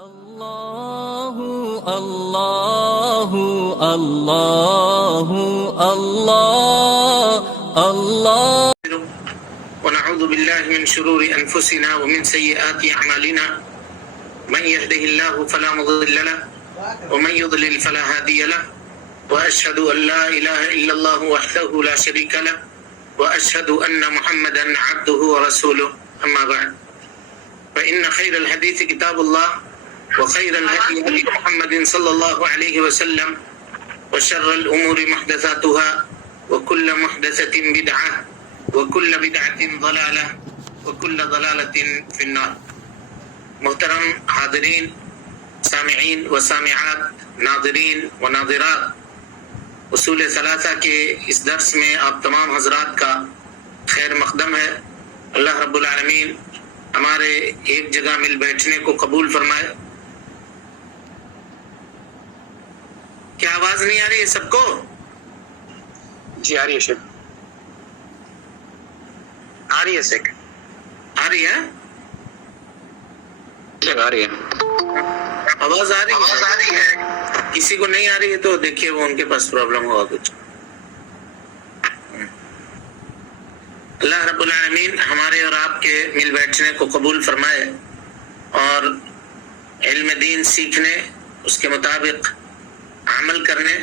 الله الله الله الله الله. ونعوذ بالله من شرور أنفسنا ومن سيئات أعمالنا، من يهده الله فلا مضل له ومن يضلل فلا هادي له، وأشهد أن لا إله إلا الله وحده لا شريك له، وأشهد أن محمدا عبده ورسوله. أما بعد، فإن خير الحديث كتاب الله، وخير الهدي هدي محمد صلى الله عليه وسلم، وشر الأمور محدثاتها، وكل محدثة بدعة، وكل بدعة ضلالة، وكل ضلالة في النار. محترم حاضرین، سامعین و سامعات، ناظرین و ناظرات، اصول ثلاثہ کے اس درس میں آپ تمام حضرات کا خیر مقدم ہے۔ اللہ رب العالمین ہمارے ایک جگہ مل بیٹھنے کو قبول فرمائے۔ کیا آواز نہیں آ رہی ہے سب کو؟ جی آ رہی ہے شیخ، آ رہی ہے شیخ، آ رہی ہے آ رہی ہے، آواز آ رہی ہے؟ کسی کو نہیں آ رہی ہے تو دیکھیے وہ ان کے پاس پرابلم ہوگا کچھ۔ اللہ رب العالمین ہمارے اور آپ کے مل بیٹھنے کو قبول فرمائے، اور علم دین سیکھنے، اس کے مطابق عمل کرنے،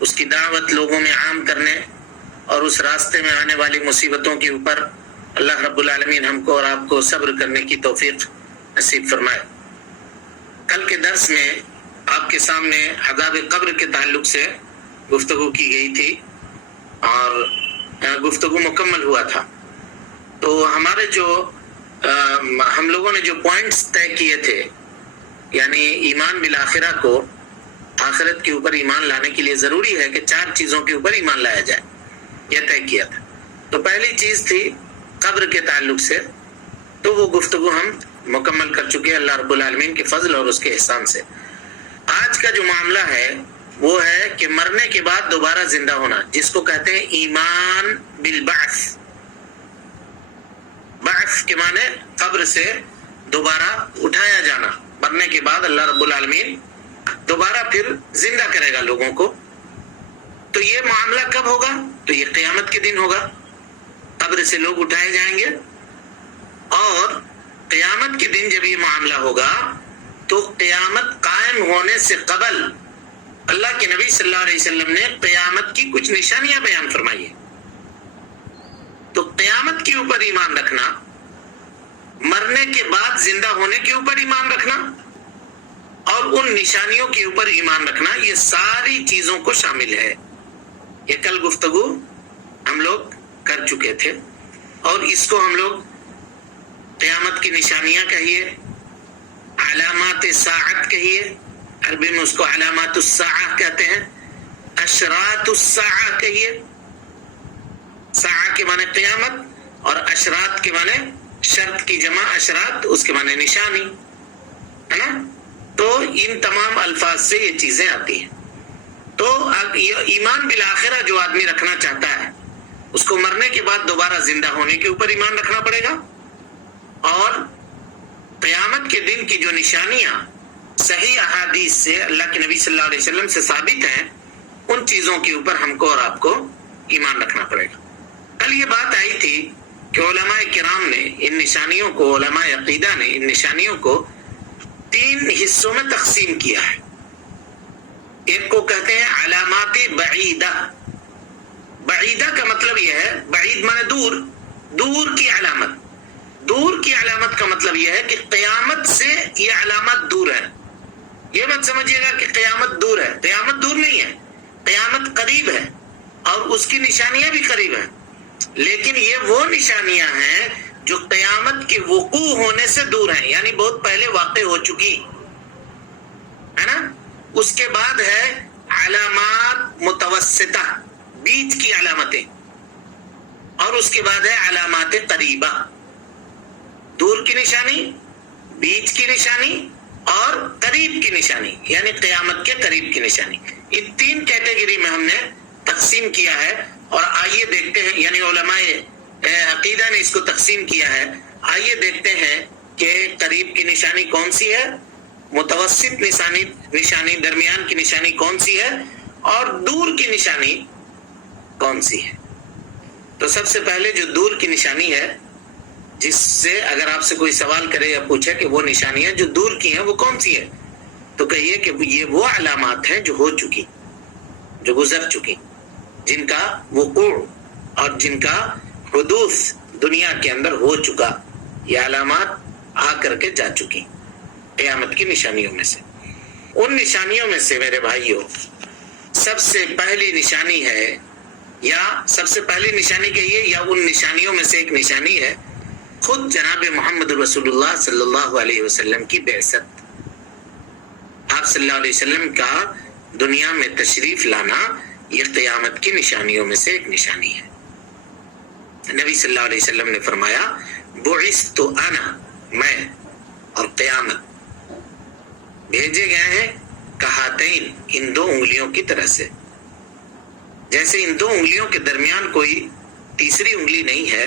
اس کی دعوت لوگوں میں عام کرنے، اور اس راستے میں آنے والی مصیبتوں کے اوپر اللہ رب العالمین ہم کو اور آپ کو صبر کرنے کی توفیق نصیب فرمائے۔ کل کے درس میں آپ کے سامنے عذاب قبر کے تعلق سے گفتگو کی گئی تھی، اور گفتگو مکمل ہوا تھا۔ تو ہمارے جو ہم لوگوں نے جو پوائنٹس طے کیے تھے، یعنی ایمان بالآخرہ کو، آخرت کے اوپر ایمان لانے کے لیے ضروری ہے کہ 4 چیزوں کے اوپر ایمان لایا جائے، یہ طے کیا تھا۔ تو پہلی چیز تھی قبر کے تعلق سے، تو وہ گفتگو ہم مکمل کر چکے اللہ رب العالمین کے فضل اور اس کے احسان سے۔ آج کا جو معاملہ ہے وہ ہے کہ مرنے کے بعد دوبارہ زندہ ہونا، جس کو کہتے ہیں ایمان بالبعث۔ بعث کے معنی قبر سے دوبارہ اٹھایا جانا، مرنے کے بعد اللہ رب العالمین دوبارہ پھر زندہ کرے گا لوگوں کو۔ تو یہ معاملہ کب ہوگا؟ تو یہ قیامت کے دن ہوگا، قبر سے لوگ اٹھائے جائیں گے، اور قیامت کے دن جب یہ معاملہ ہوگا تو قیامت قائم ہونے سے قبل اللہ کے نبی صلی اللہ علیہ وسلم نے قیامت کی کچھ نشانیاں بیان فرمائی ہیں۔ تو قیامت کے اوپر ایمان رکھنا، مرنے کے بعد زندہ ہونے کے اوپر ایمان رکھنا، اور ان نشانیوں کے اوپر ایمان رکھنا، یہ ساری چیزوں کو شامل ہے۔ یہ کل گفتگو ہم لوگ کر چکے تھے، اور اس کو ہم لوگ قیامت کی نشانیاں کہیے، علامات ساعت کہیے، عربی میں اس کو علامات الساعہ کہتے ہیں، اشراط الساعہ کہیے۔ ساعہ کے معنی قیامت، اور اشراط کے معنی شرط کی جمع اشراط، اس کے معنی نشانی ہے نا۔ تو ان تمام الفاظ سے یہ چیزیں آتی ہیں۔ تو ایمان بالآخرہ جو آدمی رکھنا چاہتا ہے، اس کو مرنے کے بعد دوبارہ زندہ ہونے کے اوپر ایمان رکھنا پڑے گا، اور قیامت کے دن کی جو نشانیاں صحیح احادیث سے اللہ کے نبی صلی اللہ علیہ وسلم سے ثابت ہیں، ان چیزوں کے اوپر ہم کو اور آپ کو ایمان رکھنا پڑے گا۔ کل یہ بات آئی تھی کہ علماء کرام نے ان نشانیوں کو، علماء عقیدہ نے ان نشانیوں کو 3 حصوں میں تقسیم کیا ہے۔ ایک کو کہتے ہیں علامات بعیدہ۔ بعیدہ کا مطلب یہ ہے، بعید مانے دور، دور کی علامت۔ دور کی علامت کا مطلب یہ ہے کہ قیامت سے یہ علامات دور ہے۔ یہ مت سمجھیے گا کہ قیامت دور ہے، قیامت دور نہیں ہے، قیامت قریب ہے، اور اس کی نشانیاں بھی قریب ہیں، لیکن یہ وہ نشانیاں ہیں جو قیامت کے وقوع ہونے سے دور ہیں، یعنی بہت پہلے واقع ہو چکی ہے نا۔ اس کے بعد ہے علامات متوسطہ، بیچ کی علامتیں، اور اس کے بعد ہے علامات قریبہ، دور کی نشانی، بیچ کی نشانی، اور قریب کی نشانی، یعنی قیامت کے قریب کی نشانی۔ ان 3 کیٹیگری میں ہم نے تقسیم کیا ہے، اور آئیے دیکھتے ہیں، یعنی علماء عقیدہ نے اس کو تقسیم کیا ہے۔ آئیے دیکھتے ہیں کہ قریب کی نشانی کون سی ہے متوسط نشانی درمیان کی نشانی کون سی ہے اور دور کی نشانی کون سی ہے. تو سب سے پہلے جو دور کی نشانی ہے، جس سے اگر آپ سے کوئی سوال کرے یا پوچھے کہ وہ نشانیاں جو دور کی ہیں وہ کون سی ہے، تو کہیے کہ یہ وہ علامات ہیں جو ہو چکی، جو گزر چکی، جن کا وقوع اور جن کا حدوث دنیا کے اندر ہو چکا. یہ علامات آ کر کے جا چکی قیامت کی نشانیوں میں سے. ان نشانیوں میں سے میرے بھائیوں سب سے پہلی نشانی ہے، یا سب سے پہلی نشانی کہیے یا ان نشانیوں میں سے ایک نشانی ہے خود جناب محمد رسول اللہ صلی اللہ علیہ وسلم کی بعثت. آپ صلی اللہ علیہ وسلم کا دنیا میں تشریف لانا یہ قیامت کی نشانیوں میں سے ایک نشانی ہے. نبی صلی اللہ علیہ وسلم نے فرمایا بعثت انا، میں اور قیامت بھیجے گئے ہیں کہاتین، ان دو انگلیوں کی طرح سے. جیسے ان دو انگلیوں کے درمیان کوئی تیسری انگلی نہیں ہے،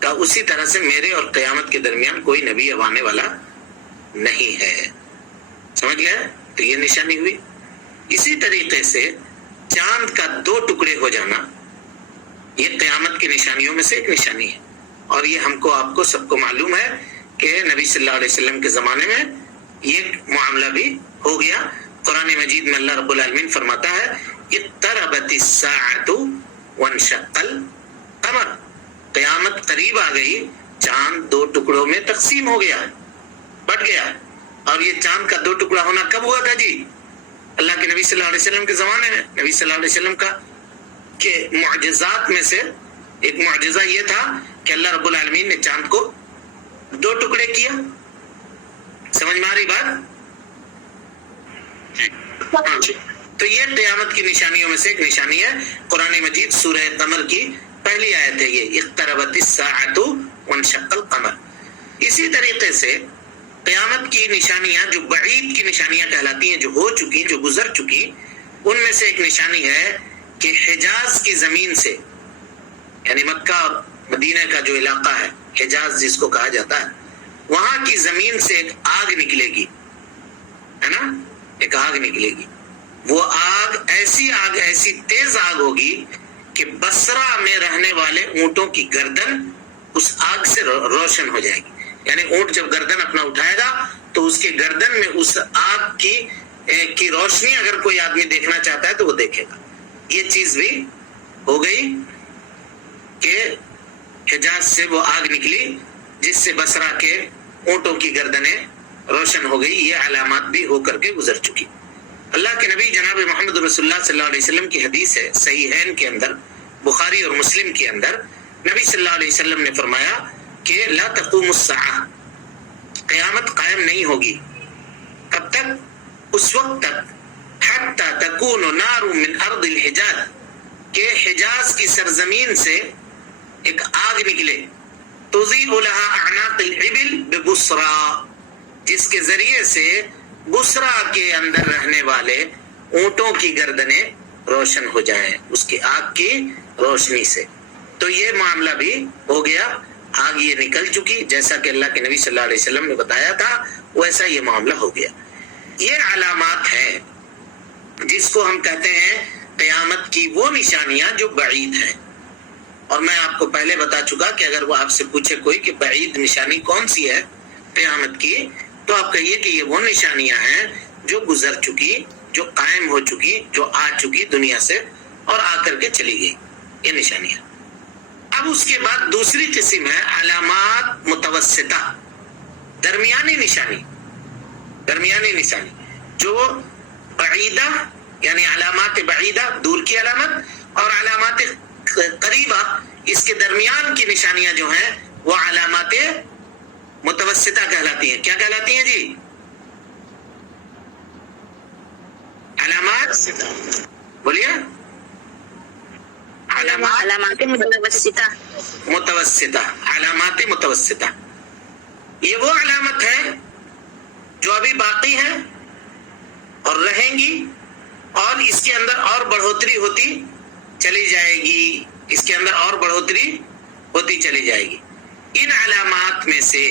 کہ اسی طرح سے میرے اور قیامت کے درمیان کوئی نبی اب آنے والا نہیں ہے. سمجھ گئے؟ تو یہ نشانی ہوئی. اسی طریقے سے چاند کا دو ٹکڑے ہو جانا یہ قیامت کی نشانیوں میں سے ایک نشانی ہے. اور یہ ہم کو آپ کو سب کو معلوم ہے کہ نبی صلی اللہ علیہ وسلم کے زمانے میں یہ معاملہ بھی ہو گیا. قرآن مجید میں اللہ رب العالمین فرماتا ہے اقتربت الساعۃ وانشق القمر، قیامت قریب آ گئی، چاند دو ٹکڑوں میں تقسیم ہو گیا، بٹ گیا. اور یہ چاند کا دو ٹکڑا ہونا کب ہوا تھا جی؟ اللہ کے نبی صلی اللہ علیہ وسلم کے زمانے میں. نبی صلی اللہ علیہ وسلم کا کہ معجزات میں سے ایک معجزہ یہ تھا کہ اللہ رب العالمین نے چاند کو دو ٹکڑے کیا. سمجھ میں آ رہی بات؟ جی. تو یہ قیامت کی نشانیوں میں سے ایک نشانی ہے. قرآن مجید سورہ قمر کی پہلی آیت ہے یہ، اقتربت الساعۃ وانشق القمر. اسی طریقے سے قیامت کی نشانیاں جو بعید کی نشانیاں کہلاتی ہیں، جو ہو چکی، جو گزر چکی، ان میں سے ایک نشانی ہے کہ حجاز کی زمین سے، یعنی مکہ اور مدینہ کا جو علاقہ ہے حجاز جس کو کہا جاتا ہے، وہاں کی زمین سے ایک آگ نکلے گی، ہے نا، ایک آگ نکلے گی. وہ آگ ایسی تیز آگ ہوگی کہ بصرہ میں رہنے والے اونٹوں کی گردن اس آگ سے روشن ہو جائے گی. یعنی اونٹ جب گردن اپنا اٹھائے گا تو اس کے گردن میں اس آگ کی روشنی اگر کوئی آدمی دیکھنا چاہتا ہے تو وہ دیکھے گا. یہ چیز بھی ہو گئی کہ حجاز سے وہ آگ نکلی جس سے بصرہ کے اونٹوں کی گردنیں روشن ہو گئی. یہ علامات بھی ہو کر کے گزر چکی. اللہ کے نبی جناب محمد رسول اللہ صلی اللہ علیہ وسلم کی حدیث ہے صحیحین کے اندر، بخاری اور مسلم کے اندر، نبی صلی اللہ علیہ وسلم نے فرمایا کہ لا تقوم الساعہ، قیامت قائم نہیں ہوگی. کب تک؟ اس وقت تک حتی تکون نار من ارض الحجاز، کہ حجاز کی سرزمین سے ایک آگ نکلے، تضیء لها اعناق الابل ببصرہ، جس کے ذریعے سے بصرہ کے اندر رہنے والے اونٹوں کی گردنیں روشن ہو جائیں اس کی آگ کی روشنی سے. تو یہ معاملہ بھی ہو گیا، آگ یہ نکل چکی، جیسا کہ اللہ کے نبی صلی اللہ علیہ وسلم نے بتایا تھا ویسا یہ معاملہ ہو گیا. یہ علامات ہیں جس کو ہم کہتے ہیں قیامت کی وہ نشانیاں جو بعید ہیں. اور میں آپ کو پہلے بتا چکا کہ اگر وہ آپ سے پوچھے کوئی کہ بعید نشانی کون سی ہے قیامت کی، تو آپ کہیے کہ یہ وہ نشانیاں ہیں جو گزر چکی، جو قائم ہو چکی، جو آ چکی دنیا سے اور آ کر کے چلی گئی، یہ نشانیاں. اب اس کے بعد دوسری قسم ہے علامات متوسطہ، درمیانی نشانی. درمیانی نشانی جو بعیدہ، یعنی علامات بعیدہ دور کی علامت، اور علامات قریبہ اس کے درمیان کی نشانیاں جو ہیں وہ علامات متوسطہ کہلاتی ہیں. کیا کہلاتی ہیں جی؟ علامات بولیے. علامات متوسطہ. متوسطہ، علامات متوسطہ یہ وہ علامت ہے جو ابھی باقی ہے اور رہیں گی، اور اس کے اندر اور بڑھوتری ہوتی چلی جائے گی، اس کے اندر اور بڑھوتری ہوتی چلی جائے گی. ان علامات میں سے،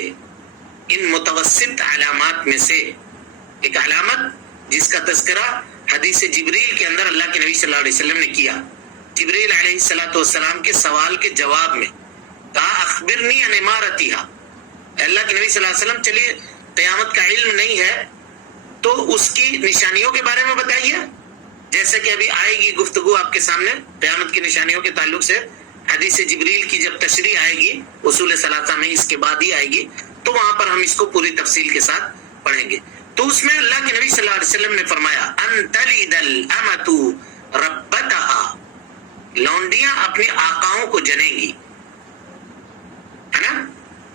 ان متوسط علامات میں سے ایک علامت جس کا تذکرہ حدیث جبریل کے اندر اللہ کے نبی صلی اللہ علیہ وسلم نے کیا. جبریل علیہ السلام کے سوال کے جواب میں کہا اخبرنی عن امارتها. اللہ کے نبی صلی اللہ علیہ وسلم چلیے قیامت کا علم نہیں ہے تو اس کی نشانیوں کے بارے میں بتائیے. جیسے کہ ابھی آئے گی گفتگو آپ کے سامنے قیامت کی نشانیوں کے تعلق سے، حدیث جبریل کی جب تشریح آئے گی اصول ثلاثہ میں اس کے بعد ہی آئے گی، تو وہاں پر ہم اس کو پوری تفصیل کے ساتھ پڑھیں گے. تو اس میں اللہ کے نبی صلی اللہ علیہ وسلم نے فرمایا ان تلد الامۃ ربتها، لونڈیاں اپنے آقاؤں کو جنیں گی، ہے نا.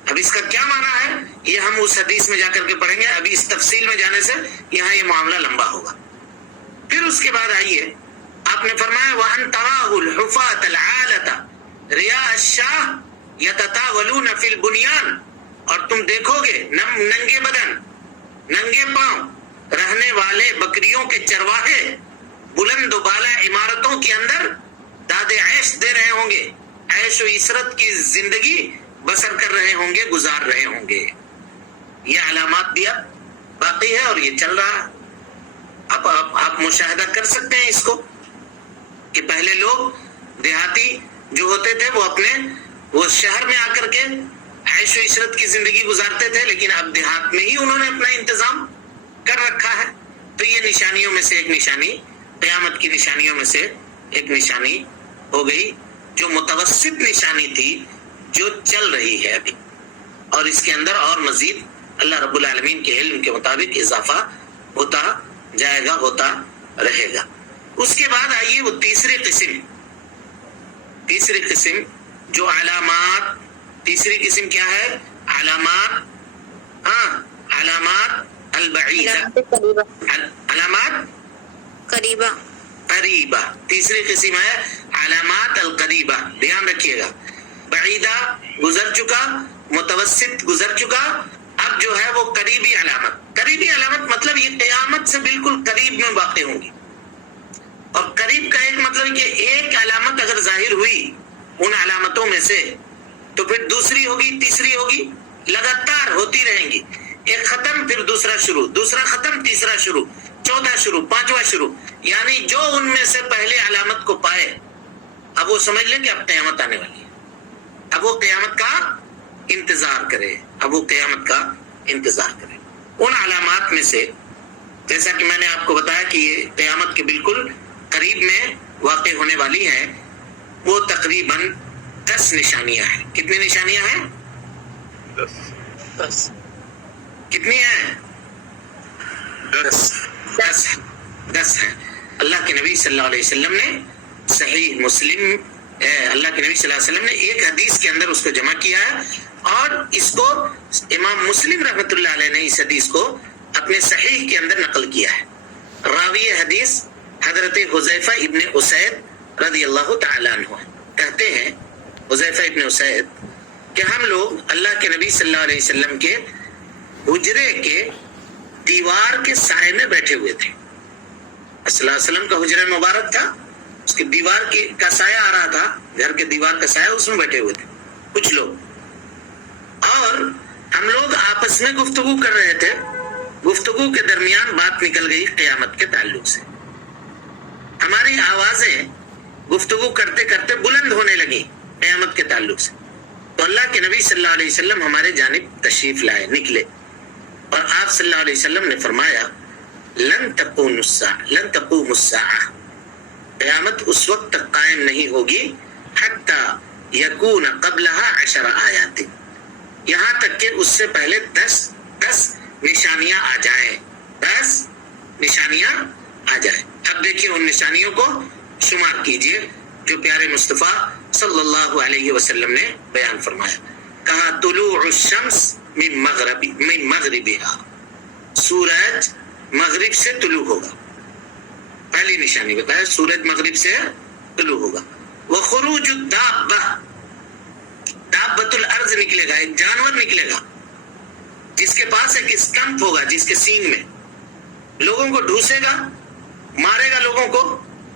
اب اس کا کیا معنی ہے یہ ہم اس حدیث میں جا کر کے پڑھیں گے. ابھی اس تفصیل میں جانے سے یہاں یہ معاملہ لمبا ہوگا. پھر اس کے بعد آئیے آپ نے فرمایا وَأَن تَرَاهُ الْحُفَاةَ الْعَالَةَ رِيَاءَ الشَّاةِ يَتَطَاوَلُونَ فِي الْبُنْيَانِ، اور تم دیکھو گے ننگے بدن ننگے پاؤں رہنے والے بکریوں کے چرواہے بلند و بالا عمارتوں کے اندر داد عیش دے رہے ہوں گے، عیش و عشرت کی زندگی بسر کر رہے ہوں گے، گزار رہے ہوں گے. یہ علامات بھی اب باقی ہے اور یہ چل رہا ہے. اب آپ مشاہدہ کر سکتے ہیں اس کو کہ پہلے لوگ دیہاتی جو ہوتے تھے وہ شہر میں آ کر کے عیش و عشرت کی زندگی گزارتے تھے، لیکن اب دیہات میں ہی انہوں نے اپنا انتظام کر رکھا ہے. تو یہ نشانیوں میں سے ایک نشانی، قیامت کی نشانیوں میں سے ایک نشانی ہو گئی، جو متوسط نشانی تھی جو چل رہی ہے ابھی، اور اس کے اندر اور مزید اللہ رب العالمین کے علم کے مطابق اضافہ ہوتا جائے گا، ہوتا رہے گا. اس کے بعد آئیے وہ تیسری قسم جو علامات، تیسری قسم کیا ہے؟ علامات البعیدہ، علامات قریبہ. تیسری قسم ہے علامات القریبہ. دھیان رکھیے گا، بعیدہ گزر چکا، متوسط گزر چکا، اب جو ہے وہ قریبی علامت. قریبی علامت مطلب یہ قیامت سے بالکل قریب میں واقع ہوں گی. اور قریب کا ایک مطلب کہ ایک علامت اگر ظاہر ہوئی ان علامتوں میں سے تو پھر دوسری ہوگی، تیسری ہوگی، لگاتار ہوتی رہیں گی. ایک ختم پھر دوسرا شروع، دوسرا ختم تیسرا شروع، چوتھا شروع، پانچواں شروع. یعنی جو ان میں سے پہلے علامت کو پائے اب وہ سمجھ لیں کہ اب قیامت آنے والی ہے، اب وہ قیامت کا انتظار کرے، اب وہ قیامت کا انتظار کرے. ان علامات میں سے جیسا کہ میں نے آپ کو بتایا کہ یہ قیامت کے بالکل قریب میں واقع ہونے والی ہیں، وہ تقریباً 10 نشانیاں ہیں. کتنی نشانیاں ہیں؟ 10. کتنی ہیں؟ 10 ہیں. اللہ کے نبی صلی اللہ علیہ وسلم نے صحیح مسلم، اللہ کے نبی صلی اللہ علیہ وسلم نے ایک حدیث کے اندر اس کو جمع کیا ہے، اور اس کو امام مسلم رحمۃ اللہ علیہ نے اس حدیث کو اپنے صحیح کے اندر نقل کیا ہے. راوی حدیث حضرت حذیفہ ابن اسید رضی اللہ تعالیٰ عنہ کہتے ہیں، حذیفہ ابن اسید، کہ ہم لوگ اللہ کے نبی صلی اللہ علیہ وسلم کے حجرے کے دیوار کے سائے میں بیٹھے ہوئے تھے. صلی اللہ علیہ وسلم کا حجرہ مبارک تھا، اس کے دیوار کا سایہ آ رہا تھا، گھر کے دیوار کا سایہ، اس میں بیٹھے ہوئے تھے کچھ لوگ، اور ہم لوگ آپس میں گفتگو کر رہے تھے. گفتگو کے درمیان بات نکل گئی قیامت کے تعلق سے. ہماری آوازیں گفتگو کرتے کرتے بلند ہونے لگی قیامت کے تعلق سے. تو اللہ کے نبی صلی اللہ علیہ وسلم ہمارے جانب تشریف لائے، نکلے، اور آپ صلی اللہ علیہ وسلم نے فرمایا لن تقوم الساعة، قیامت اس وقت تک قائم نہیں ہوگی حتی یکون قبلها 10 آیات، یہاں تک کہ اس سے پہلے 10 نشانیاں آ جائیں، 10 نشانیاں آ جائیں. اب دیکھیے ان نشانیوں کو شمار کیجئے جو پیارے مصطفیٰ صلی اللہ علیہ وسلم نے بیان فرمایا. کہا طلوع الشمس من مغربها، سورج مغرب سے طلوع ہوگا. پہلی نشانی بتایا، سورج مغرب سے طلوع ہوگا. وخروج الدابہ، دابۃ الارض نکلے گا، ایک جانور نکلے گا جس کے پاس ایک اسٹمپ ہوگا، جس کے سینگ میں لوگوں کو ڈھونسے گا، مارے گا لوگوں کو.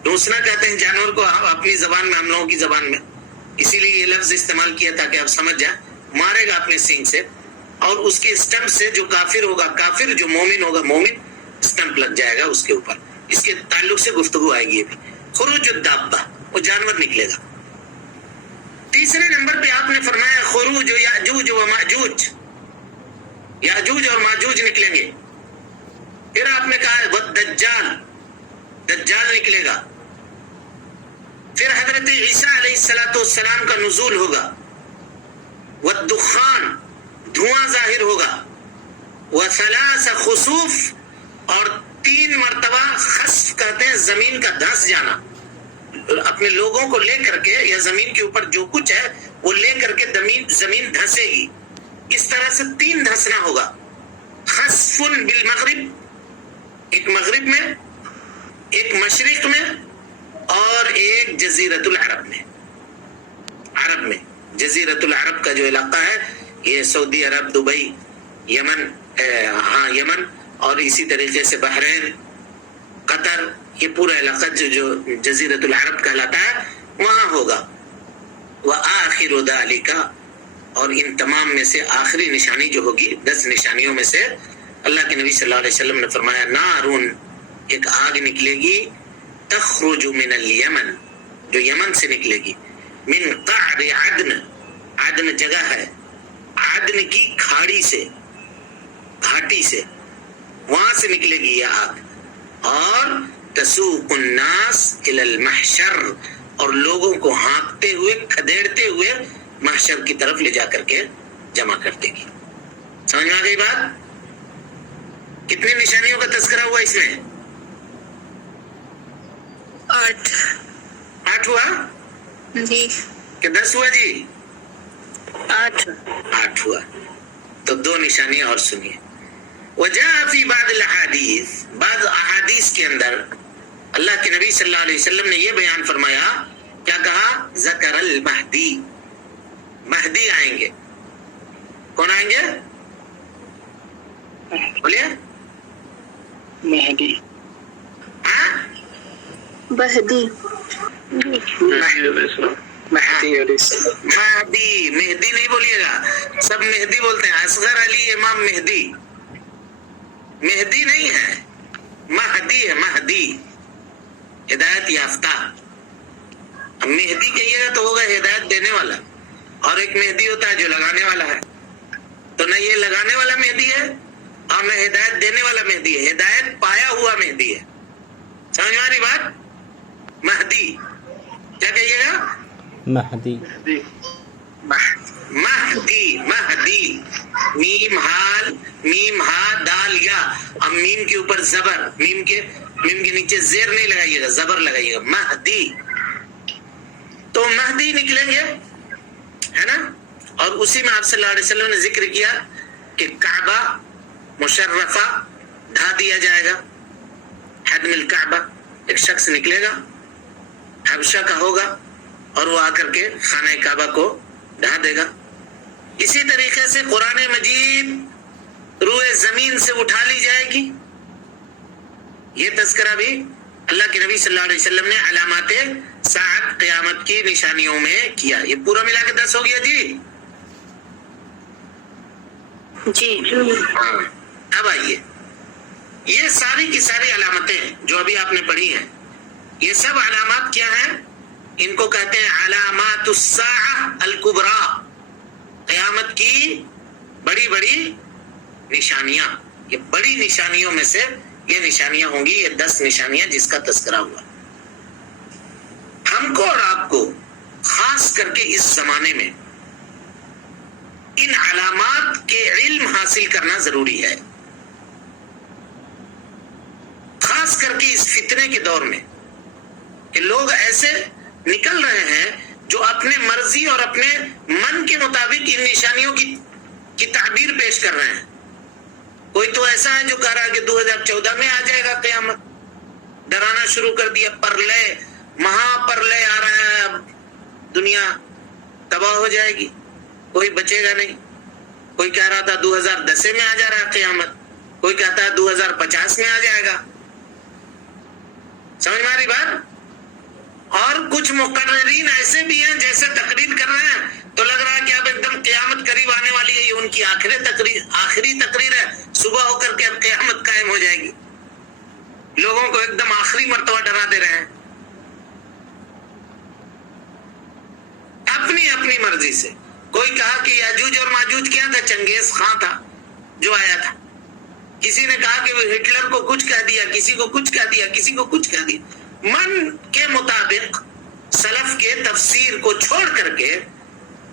ڈھونسنا کہتے ہیں جانور کو اپنی زبان میں، ہم لوگوں کی زبان میں، اسی لیے یہ لفظ استعمال کیا تاکہ آپ سمجھ جائیں. مارے گا اپنے سینگ سے، اور اس کے اسٹمپ سے جو کافر ہوگا کافر، جو مومن ہوگا مومن، اسٹمپ لگ جائے گا اس کے اوپر. اس کے تعلق سے گفتگو آئے گی. خروج الدابہ، وہ جانور نکلے گا. تیسرے نمبر پہ آپ نے فرمایا خروج یاجوج و ماجوج، یاجوج اور ماجوج نکلیں گے. پھر آپ نے کہا والدجال، دجال نکلے گا. پھر حضرت عیسیٰ علیہ السلام کا نزول ہوگا. والدخان، دھواں ظاہر ہوگا. وثلاث خسوف، اور 3 مرتبہ خسف کہتے ہیں زمین کا دھنس جانا. اپنے لوگوں کو لے کر کے یا زمین کے اوپر جو کچھ ہے وہ لے کر کے زمین دھنسے گی. اس طرح سے 3 دھنسنا ہوگا. خسف بالمغرب، ایک مغرب میں، ایک مشرق میں، اور ایک جزیرۃ العرب میں. عرب میں جزیرۃ العرب کا جو علاقہ ہے یہ سعودی عرب، دبئی، یمن، یمن اور اسی طریقے سے بحرین، قطر، یہ پورا علاقہ جو جزیرۃ العرب کہلاتا ہے وہاں ہوگا. وآخر ذالک، اور ان تمام میں سے آخری نشانی جو ہوگی 10 نشانیوں میں سے اللہ کے نبی صلی اللہ علیہ وسلم نے فرمایا نارون، ایک آگ نکلے گی، تخرج من الیمن، جو یمن سے نکلے گی، من قعر عدن، عدن جگہ ہے، عدن کی کھاڑی سے، گھاٹی سے، وہاں سے نکلے گی یہ آگ. اور تسوق الناس الی المحشر، اور لوگوں کو ہانکتے ہوئے، کھدیڑتے ہوئے محشر کی طرف لے جا کر کے جمع کر دے گی. سمجھ میں آ گئی بات؟ کتنی نشانیوں کا تذکرہ ہوا اس میں؟ 8 ہوا جی، کہ 10 ہوا جی؟ 8 ہوا. تو 2 نشانیاں اور سنیے. وجاء فی بعض الاحادیث، بعض احادیث کے اندر اللہ کے نبی صلی اللہ علیہ وسلم نے یہ بیان فرمایا، کیا کہا؟ ذکر المہدی، مہدی آئیں گے. کون آئیں گے؟ بولیے. مہدی، بہدی، مہدی علیہ السلام. مہدی، مہدی نہیں بولیے گا، سب مہدی بولتے ہیں. اصغر علی امام مہدی، مہدی نہیں ہے، مہدی ہے، مہدی، ہدایت یافتہ. اب مہدی کہیے گا تو ہوگا ہدایت دینے والا، اور ایک مہدی ہوتا ہے جو لگانے والا ہے. تو نہ یہ لگانے والا مہدی ہے اور نہ ہدایت دینے والا مہدی ہے، ہدایت پایا ہوا مہدی ہے. سمجھ میں آ رہی بات؟ مہدی کیا کہیے گا؟ مہدی، مہدی، مہدی، میم حال، میم ہا دال یا، اب میم کے اوپر زبر، میم کے نیچے زیر نہیں لگائیے گا، زبر لگائیے گا. مہدی، تو مہدی نکلیں گے، ہے نا. اور اسی میں آپ صلی اللہ علیہ وسلم نے ذکر کیا کہ کعبہ مشرفہ ڈھا دیا جائے گا. حدم الکعبہ، ایک شخص نکلے گا، حبشہ کا ہوگا، اور وہ آ کر کے خانہ کعبہ کو ڈھا دے گا. اسی طریقے سے قرآن مجید روئے زمین سے اٹھا لی جائے گی. یہ تذکرہ بھی اللہ کے نبی صلی اللہ علیہ وسلم نے علامات ساعت، قیامت کی نشانیوں میں کیا. یہ پورا ملا کے 10 ہو گیا جی. جی. ہاں. اب آئیے، یہ ساری کی ساری علامتیں جو ابھی آپ نے پڑھی ہیں، یہ سب علامات کیا ہیں؟ ان کو کہتے ہیں علامات الساعہ الکبریٰ، قیامت کی بڑی بڑی نشانیاں. یہ بڑی نشانیوں میں سے یہ نشانیاں ہوں گی، یہ 10 نشانیاں جس کا تذکرہ ہوا. ہم کو اور آپ کو خاص کر کے اس زمانے میں ان علامات کے علم حاصل کرنا ضروری ہے، خاص کر کے اس فتنے کے دور میں کہ لوگ ایسے نکل رہے ہیں جو اپنے مرضی اور اپنے من کے مطابق ان نشانیوں کی تعبیر پیش کر رہے ہیں. کوئی تو ایسا ہے جو کہہ رہا ہے کہ 2014 میں آ جائے گا قیامت، ڈرانا شروع کر دیا، پرلے، مہا پرلے آ رہا ہے، اب دنیا تباہ ہو جائے گی، کوئی بچے گا نہیں. کوئی کہہ رہا تھا 2010 میں آ جا رہا ہے قیامت، کوئی کہتا ہے 2050 میں آ جائے گا. سمجھ میں آ رہی بات؟ اور کچھ مقررین ایسے بھی ہیں جیسے تقریر کر رہے ہیں تو لگ رہا ہے کہ اب ایک دم قیامت قریب آنے والی ہے، یہ ان کی آخری تقریر ہے، صبح ہو کر کے اب قیامت قائم ہو جائے گی. لوگوں کو ایک دم آخری مرتبہ ڈرا دے رہے ہیں اپنی اپنی مرضی سے. کوئی کہا کہ یاجوج اور ماجوج کیا تھا؟ چنگیز خان تھا جو آیا تھا. کسی نے کہا کہ وہ ہٹلر کو کچھ کہہ دیا, کسی کو کچھ کہہ دیا, کسی کو کچھ کہہ دیا. من کے مطابق سلف کے تفسیر کو چھوڑ کر کے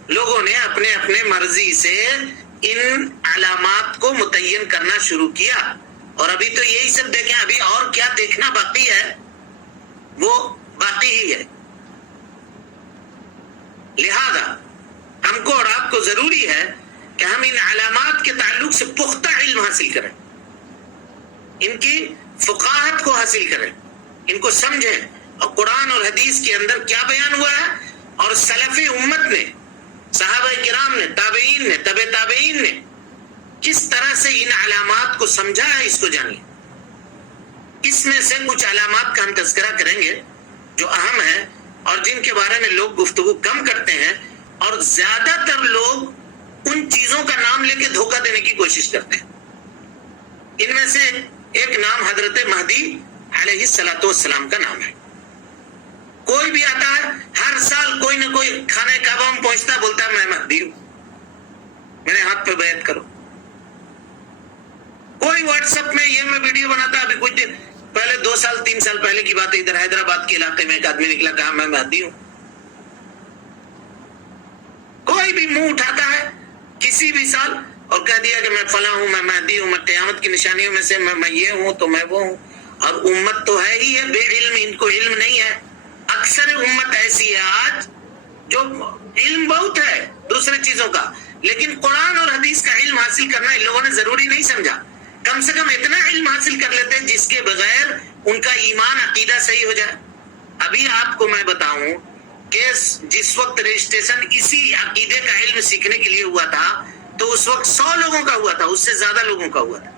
لوگوں نے اپنے اپنے مرضی سے ان علامات کو متعین کرنا شروع کیا. اور ابھی تو یہی سب دیکھیں, ابھی اور کیا دیکھنا باقی ہے وہ باقی ہی ہے. لہذا ہم کو اور آپ کو ضروری ہے کہ ہم ان علامات کے تعلق سے پختہ علم حاصل کریں, ان کی فقاہت کو حاصل کریں, ان کو سمجھیں, اور قرآن اور حدیث کے اندر کیا بیان ہوا ہے اور سلف امت نے, صحابہ کرام نے, تابعین نے, تبع تابعین نے کس طرح سے ان علامات کو سمجھا ہے, اس کو جانیے. اس میں سے کچھ علامات کا ہم تذکرہ کریں گے جو اہم ہیں اور جن کے بارے میں لوگ گفتگو کم کرتے ہیں, اور زیادہ تر لوگ ان چیزوں کا نام لے کے دھوکہ دینے کی کوشش کرتے ہیں. ان میں سے ایک نام حضرت مہدی علیہ الصلوۃ والسلام کا نام ہے. کوئی بھی آتا ہے, ہر سال کوئی نہ کوئی خانہ کعبہ میں پہنچتا, بولتا ہے میں مہدی ہوں, میرے ہاتھ پہ بیعت کرو. کوئی واٹس ایپ میں یہ میں ویڈیو بناتا, ابھی کچھ دن پہلے 2 سال 3 سال پہلے کی بات ہے, ادھر حیدرآباد کے علاقے میں ایک آدمی نکلا, کہا میں مہدی ہوں. کوئی بھی منہ اٹھاتا ہے کسی بھی سال اور کہہ دیا کہ میں فلاں ہوں, میں مہدی ہوں, میں قیامت کی نشانیوں میں سے میں یہ ہوں تو میں وہ ہوں. اور امت تو ہے ہی ہے بے علم, ان کو علم نہیں ہے. اکثر امت ایسی ہے آج جو علم بہت ہے دوسرے چیزوں کا, لیکن قرآن اور حدیث کا علم حاصل کرنا ان لوگوں نے ضروری نہیں سمجھا. کم سے کم اتنا علم حاصل کر لیتے ہیں جس کے بغیر ان کا ایمان عقیدہ صحیح ہو جائے. ابھی آپ کو میں بتاؤں کہ جس وقت رجسٹریشن اسی عقیدے کا علم سیکھنے کے لیے ہوا تھا تو اس وقت 100 لوگوں کا ہوا تھا, اس سے زیادہ لوگوں کا ہوا تھا.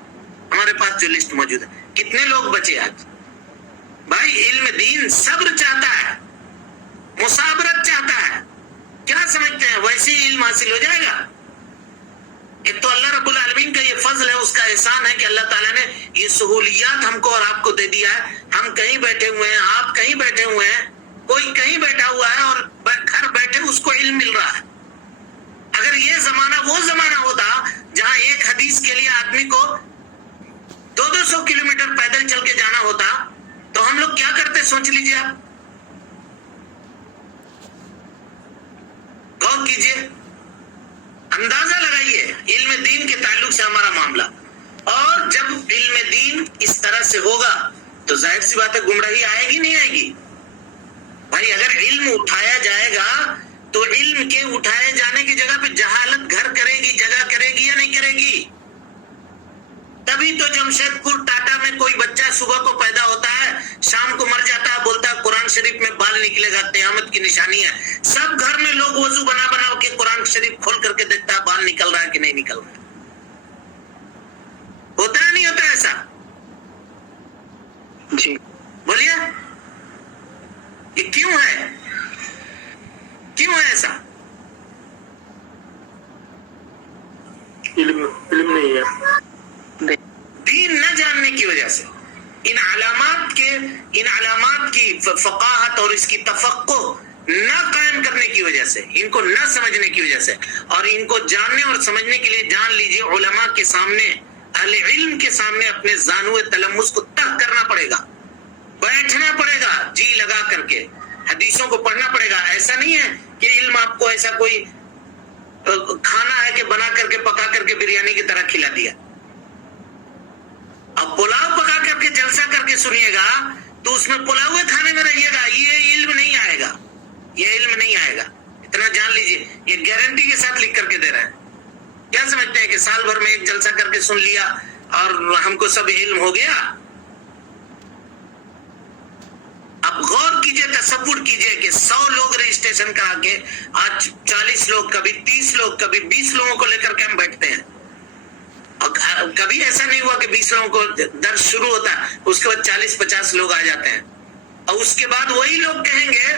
ہمارے پاس جو لسٹ موجود ہے, کتنے لوگ بچے آج؟ بھائی علم دین صبر چاہتا ہے, مصابرت چاہتا ہے. کیا سمجھتے ہیں ویسے ہی علم حاصل ہو جائے گا؟ ایک تو اللہ رب العالمین کا یہ فضل ہے, اس کا احسان ہے کہ اللہ تعالیٰ نے یہ سہولیات ہم کو اور آپ کو دے دیا ہے. ہم کہیں بیٹھے ہوئے ہیں, آپ کہیں بیٹھے ہوئے ہیں, کوئی کہیں بیٹھا ہوا ہے اور گھر بیٹھے اس کو علم مل رہا ہے. اگر یہ زمانہ وہ زمانہ ہوتا جہاں ایک حدیث کے لیے آدمی کو 200 کلومیٹر پیدل چل کے جانا ہوتا تو ہم لوگ کیا کرتے, سوچ لیجیے آپ, غور کیجیے, اندازہ لگائیے علم دین کے تعلق سے ہمارا معاملہ. اور جب علم دین اس طرح سے ہوگا تو ظاہر سی بات ہے گمراہی آئے گی نہیں آئے گی؟ بھائی اگر علم اٹھایا جائے گا تو علم کے اٹھائے جانے کی جگہ پہ جہالت گھر کرے گی, جگہ کرے گی یا نہیں کرے گی؟ تبھی تو جمشید پور ٹاٹا میں کوئی بچہ صبح کو پیدا ہوتا ہے, شام کو مر جاتا ہے, بولتا ہے قرآن شریف میں بال نکلے گا, قیامت کی نشانی ہے. سب گھر میں لوگ وضو بنا بنا کے قرآن شریف کھول کر کے دیکھتا ہے بال نکل رہا ہے کہ نہیں نکل رہا ہے. ہوتا ہے نہیں ہوتا ایسا؟ جی بولیے یہ کیوں ہے, کیوں ہے ایسا؟ علم نہیں ہے, دین نہ جاننے کی وجہ سے, ان علامات کی فقاہت اور اس کی تفقہ نہ قائم کرنے کی وجہ سے, ان کو نہ سمجھنے کی وجہ سے. اور ان کو جاننے اور سمجھنے کے لیے جان لیجیے علماء کے سامنے, اہل علم کے سامنے اپنے زانو تلمس کو ترک کرنا پڑے گا, بیٹھنا پڑے گا جی لگا کر کے, حدیثوں کو پڑھنا پڑے گا. ایسا نہیں ہے کہ علم آپ کو ایسا کوئی کھانا ہے کہ بنا کر کے پکا کر کے بریانی کی طرح کھلا دیا. اب پلاؤ پکا کر کے جلسہ کر کے سنیے گا تو اس میں پلاؤ کھانے میں رہیے گا, یہ علم نہیں آئے گا, یہ علم نہیں آئے گا. اتنا جان لیجئے, یہ گارنٹی کے ساتھ لکھ کر کے دے رہے ہیں. کیا سمجھتے ہیں کہ سال بھر میں ایک جلسہ کر کے سن لیا اور ہم کو سب علم ہو گیا؟ اب غور کیجئے, تصور کیجئے کہ 100 لوگ رجسٹریشن کرا کے آج 40 لوگ, کبھی 30 لوگ, کبھی 20 لوگوں کو لے کر کے ہم بیٹھتے ہیں. اور کبھی ایسا نہیں ہوا کہ 20 لوگوں کو درس شروع ہوتا ہے, اس کے بعد 40-50 لوگ آ جاتے ہیں, اور اس کے بعد وہی لوگ کہیں گے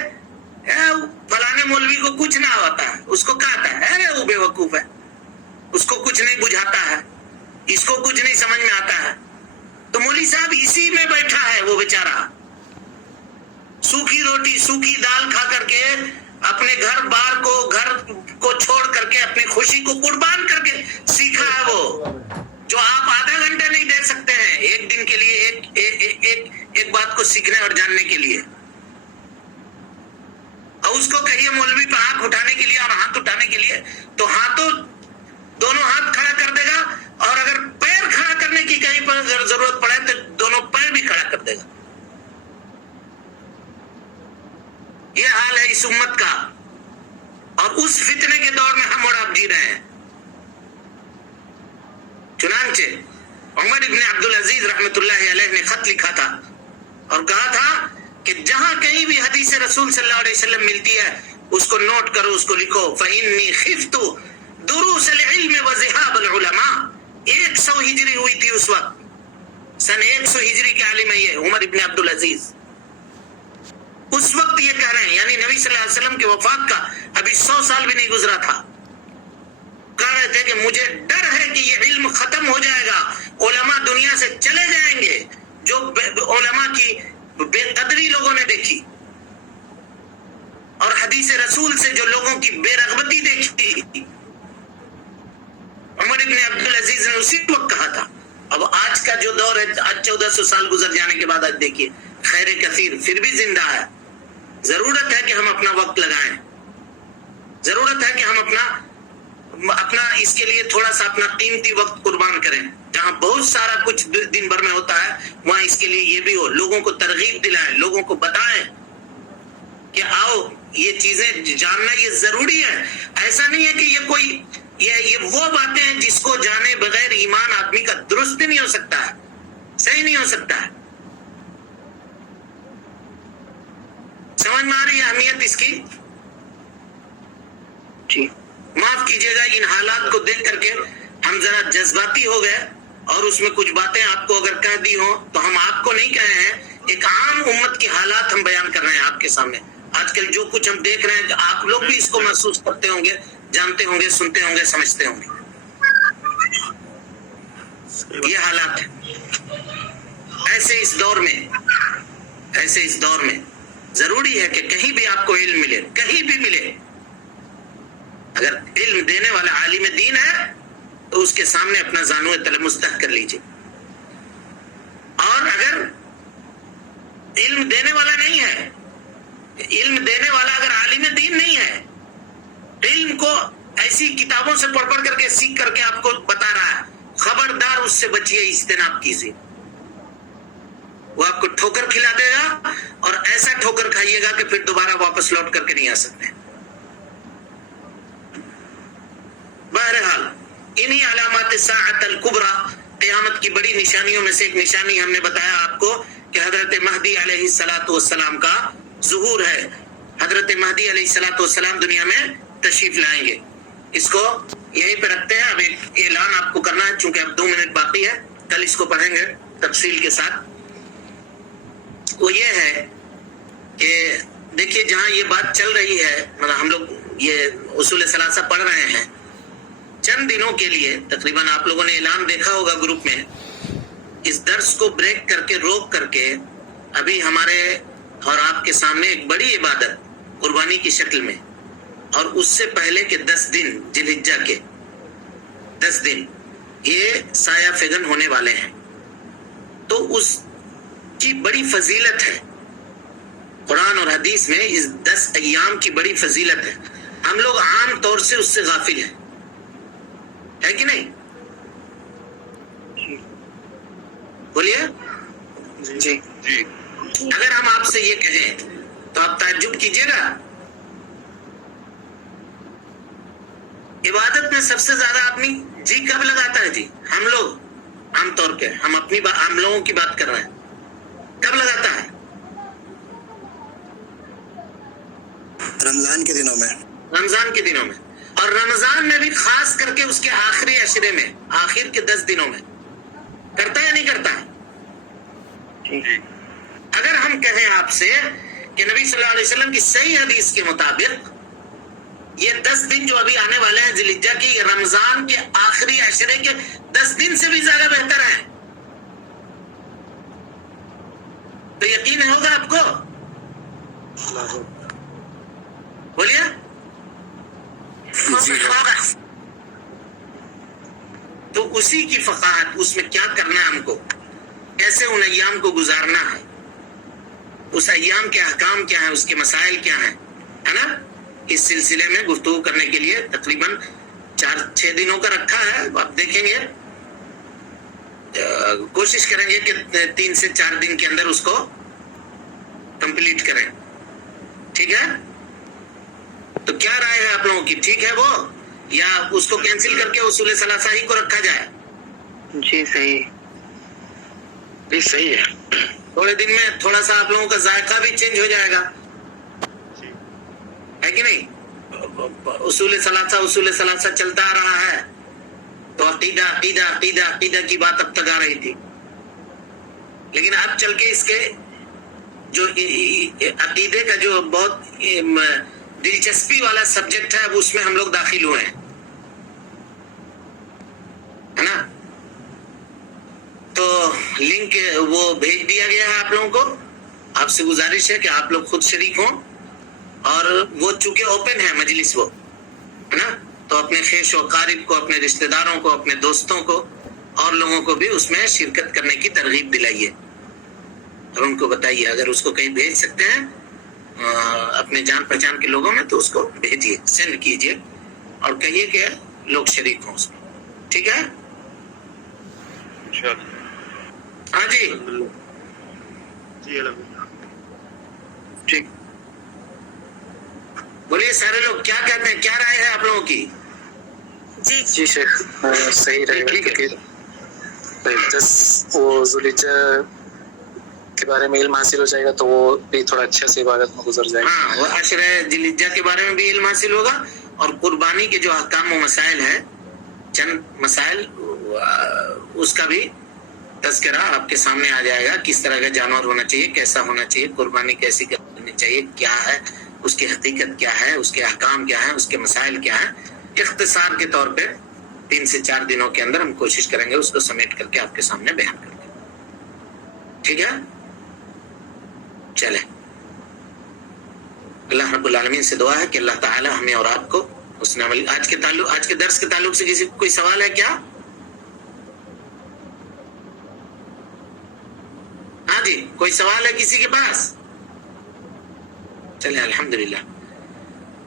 فلانے مولوی کو کچھ نہ آتا ہے, اس کو کہتا ہے ارے وہ بے وقوف ہے, اس کو کچھ نہیں بجھاتا ہے, اس کو کچھ نہیں سمجھ میں آتا ہے. تو مولوی صاحب اسی میں بیٹھا ہے وہ بیچارہ، سوکھی روٹی سوکھی دال کھا کر کے اپنے گھر بار کو چھوڑ کر کے اپنی خوشی کو قربان کر کے سیکھا ہے وہ، جو آپ آدھا گھنٹہ نہیں دے سکتے ہیں ایک دن کے لیے ایک بات کو سیکھنے اور جاننے کے لیے. اور اس کو کہیے مولوی پہ آنکھ اٹھانے کے لیے اور ہاتھ اٹھانے کے لیے، تو ہاتھوں دونوں ہاتھ کھڑا کر دے گا، اور اگر پیر کھڑا کرنے کی کہیں پر اگر ضرورت پڑے تو دونوں پیر بھی کھڑا کر دے گا. یہ حال ہے اس امت کا، اور اس فتنے کے دور میں ہم اور آپ جی رہے ہیں. چنانچہ عمر ابن عبدالعزیز رحمۃ اللہ علیہ نے خط لکھا تھا اور کہا تھا کہ جہاں کہیں بھی حدیث رسول صلی اللہ علیہ وسلم ملتی ہے اس کو نوٹ کرو، اس کو لکھو. فَإِنِّي خِفْتُ دُرُوسَ الْعِلْمِ وَذِهَابَ الْعُلَمَاء. 100 ہجری ہوئی تھی اس وقت، سن 100 ہجری کے عالم ہے یہ عمر ابن عبدالعزیز. اس وقت یہ کہہ رہے ہیں، یعنی نبی صلی اللہ علیہ وسلم کی وفات کا ابھی 100 سال بھی نہیں گزرا تھا. کہہ رہے تھے کہ مجھے ڈر ہے کہ یہ علم ختم ہو جائے گا، علماء دنیا سے چلے جائیں گے. جو علماء کی بے قدری لوگوں نے دیکھی اور حدیث رسول سے جو لوگوں کی بے رغبتی دیکھی، عمر ابن عبدالعزیز نے اسی وقت کہا تھا. اب آج کا جو دور ہے، آج 1400 سال گزر جانے کے بعد آج دیکھیے خیر کثیر پھر بھی زندہ ہے. ضرورت ہے کہ ہم اپنا وقت لگائیں، ضرورت ہے کہ ہم اپنا اس کے لیے تھوڑا سا اپنا قیمتی وقت قربان کریں. جہاں بہت سارا کچھ دن بھر میں ہوتا ہے وہاں اس کے لیے یہ بھی ہو، لوگوں کو ترغیب دلائیں، لوگوں کو بتائیں کہ آؤ یہ چیزیں جاننا یہ ضروری ہے. ایسا نہیں ہے کہ یہ کوئی یہ وہ باتیں ہیں جس کو جانے بغیر ایمان آدمی کا درست نہیں ہو سکتا ہے، صحیح نہیں ہو سکتا ہے. سمجھ میں آ رہی ہے اہمیت اس کی؟ جی معاف کیجیے گا، ان حالات کو دیکھ کر کے ہم ذرا جذباتی ہو گئے اور اس میں کچھ باتیں آپ کو اگر کہہ دی ہوں تو ہم آپ کو نہیں کہے ہیں، ایک عام امت کی حالات ہم بیان کر رہے ہیں آپ کے سامنے. آج کل جو کچھ ہم دیکھ رہے ہیں آپ لوگ بھی اس کو محسوس کرتے ہوں گے، جانتے ہوں گے، سنتے ہوں گے، سمجھتے ہوں گے. یہ حالات ہیں. ایسے اس دور میں ضروری ہے کہ کہیں بھی آپ کو علم ملے، کہیں بھی ملے، اگر علم دینے والا عالم دین ہے تو اس کے سامنے اپنا زانو طلب مستحق کر لیجیے. اور اگر علم دینے والا نہیں ہے، علم دینے والا اگر عالم دین نہیں ہے، علم کو ایسی کتابوں سے پڑھ کر کے سیکھ کر کے آپ کو بتا رہا ہے، خبردار اس سے بچیے، اجتناب کیجیے. وہ آپ کو ٹھوکر کھلا دے گا اور ایسا ٹھوکر کھائیے گا کہ پھر دوبارہ واپس لوٹ کر کے نہیں آ سکتے. بہرحال انہی علامات الساعۃ الکبریٰ، قیامت کی بڑی نشانیوں میں سے ایک نشانی ہم نے بتایا آپ کو کہ حضرت مہدی علیہ الصلوۃ والسلام کا ظہور ہے. حضرت مہدی علیہ الصلوۃ والسلام دنیا میں تشریف لائیں گے. اس کو یہیں پہ رکھتے ہیں. اب ایک اعلان آپ کو کرنا ہے چونکہ اب 2 منٹ باقی ہے، کل اس کو پڑھیں گے تفصیل کے ساتھ. وہ یہ ہے کہ دیکھیے جہاں یہ بات چل رہی ہے، مطلب ہم لوگ یہ اصول ثلاثہ پڑھ رہے ہیں چند دنوں کے لیے، تقریباً آپ لوگوں نے اعلان دیکھا ہوگا گروپ میں. اس درس کو بریک کر کے روک کر کے ابھی ہمارے اور آپ کے سامنے ایک بڑی عبادت قربانی کی شکل میں، اور اس سے پہلے کے 10 دن ذی الحجہ کے 10 دن یہ سایہ فگن ہونے والے ہیں. تو اس کی بڑی فضیلت ہے، قرآن اور حدیث میں اس 10 ایام کی بڑی فضیلت ہے. ہم لوگ عام طور سے اس سے غافل ہیں، ہے کہ نہیں؟ بولیے. جی جی اگر ہم آپ سے یہ کہیں تو آپ تعجب کیجیے گا. عبادت میں سب سے زیادہ آدمی جی کب لگاتا ہے؟ جی ہم لوگ عام طور پہ ہم لوگوں کی بات کر رہے ہیں، کب لگاتا ہے؟ رمضان کے دنوں میں. رمضان کے دنوں میں، اور رمضان میں بھی خاص کر کے اس کے آخری عشرے میں، آخر کے 10 دنوں میں کرتا ہے یا نہیں کرتا ہے؟ جی اگر ہم کہیں آپ سے کہ نبی صلی اللہ علیہ وسلم کی صحیح حدیث کے مطابق یہ 10 دن جو ابھی آنے والے ہیں ذی الحجہ کی، یہ رمضان کے آخری عشرے کے 10 دن سے بھی زیادہ بہتر ہیں، تو یقین ہوگا آپ کو؟ بولیے. تو اسی کی فقاہت، اس میں کیا کرنا ہے ہم کو، کیسے ان ایام کو گزارنا ہے، اس ایام کے احکام کیا ہیں، اس کے مسائل کیا ہیں، ہے نا. اس سلسلے میں گفتگو کرنے کے لیے تقریباً 4-6 دنوں کا رکھا ہے. آپ دیکھیں گے، کوشش کریں گے کہ 3 سے 4 دن کے اندر اس کو کمپلیٹ کریں. ٹھیک ہے؟ تو کیا رائے ہے آپ لوگوں کی؟ ٹھیک ہے وہ، یا اس کو کینسل کر کے اصول ثلاثہ ہی کو رکھا جائے؟ جی صحیح، جی صحیح ہے. تھوڑے دن میں تھوڑا سا آپ لوگوں کا ذائقہ بھی چینج ہو جائے گا، ہے کہ نہیں؟ اصول ثلاثہ چلتا آ رہا ہے، تو عقیدہ عقیدہ عقیدہ عقیدہ کی بات اب تک آ رہی تھی، لیکن اب چل کے اس کے جو عقیدے کا جو بہت دلچسپی والا سبجیکٹ ہے، اب اس میں ہم لوگ داخل ہوئے ہیں، ہے نا. تو لنک وہ بھیج دیا گیا ہے آپ لوگوں کو. آپ سے گزارش ہے کہ آپ لوگ خود شریک ہوں، اور وہ چونکہ اوپن ہے مجلس، وہ ہے نا، تو اپنے خیش و قارب کو، اپنے رشتہ داروں کو، اپنے دوستوں کو اور لوگوں کو بھی اس میں شرکت کرنے کی ترغیب دلائیے، اور ان کو بتائیے. اگر اس کو کہیں بھیج سکتے ہیں اپنے جان پہچان کے لوگوں میں، تو اس کو بھیجیے، سینڈ کیجیے، اور کہیے کہ لوگ شریک ہوں اس میں. ٹھیک ہے؟ ہاں جی جی الحمدللہ. ٹھیک. بولیے سارے لوگ کیا کہتے ہیں، کیا رائے ہے آپ لوگوں کی؟ جی شیخ صحیح رہے گا، کیونکہ وہ ذوالحجہ کے بارے میں علم حاصل ہو جائے گا تو وہ بھی تھوڑا اچھا سے عبادت میں گزر جائے گا. ہاں، وہ عشرہ ذوالحجہ کے بارے میں بھی علم حاصل ہوگا، اور قربانی کے جو احکام و مسائل ہیں، چند مسائل، اس کا بھی تذکرہ آپ کے سامنے آ جائے گا. کس طرح کا جانور ہونا چاہیے، کیسا ہونا چاہیے، قربانی کیسی کرنی چاہیے، کیا ہے اس کی حقیقت، کیا ہے اس کے احکام، کیا ہے اس کے مسائل، کیا ہے. اختصار کے طور پہ 3 سے 4 دنوں کے اندر ہم کوشش کریں گے اس کو سمیٹ کر کے آپ کے سامنے بیان کر دیں. ٹھیک ہے؟ چلیں. اللہ رب العالمین سے دعا ہے کہ اللہ تعالی ہمیں اور آپ کو حسن عمل. آج کے درس کے تعلق سے کسی کو کوئی سوال ہے کیا؟ ہاں جی، کوئی سوال ہے کسی کے پاس؟ چلیں الحمدللہ.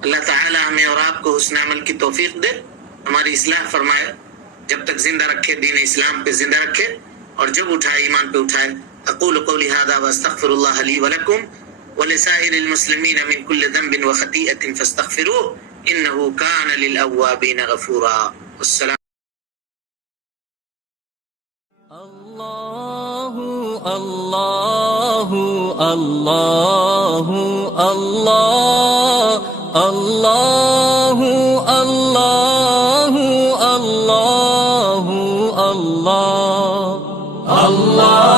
اللہ تعالی ہمیں اور آپ کو حسن عمل کی توفیق دے، ہماری اصلاح فرمائے، جب تک زندہ رکھے، دین اسلام پہ زندہ رکھے، اور جب اٹھائے ایمان پہ اٹھائے. اقول قولی هذا واستغفر الله لي ولكم ولسائر المسلمين من كل ذنب وخطيئة فاستغفروه انه كان للأوابين غفورا. والسلام. الله الله الله الله الله الله الله الله الله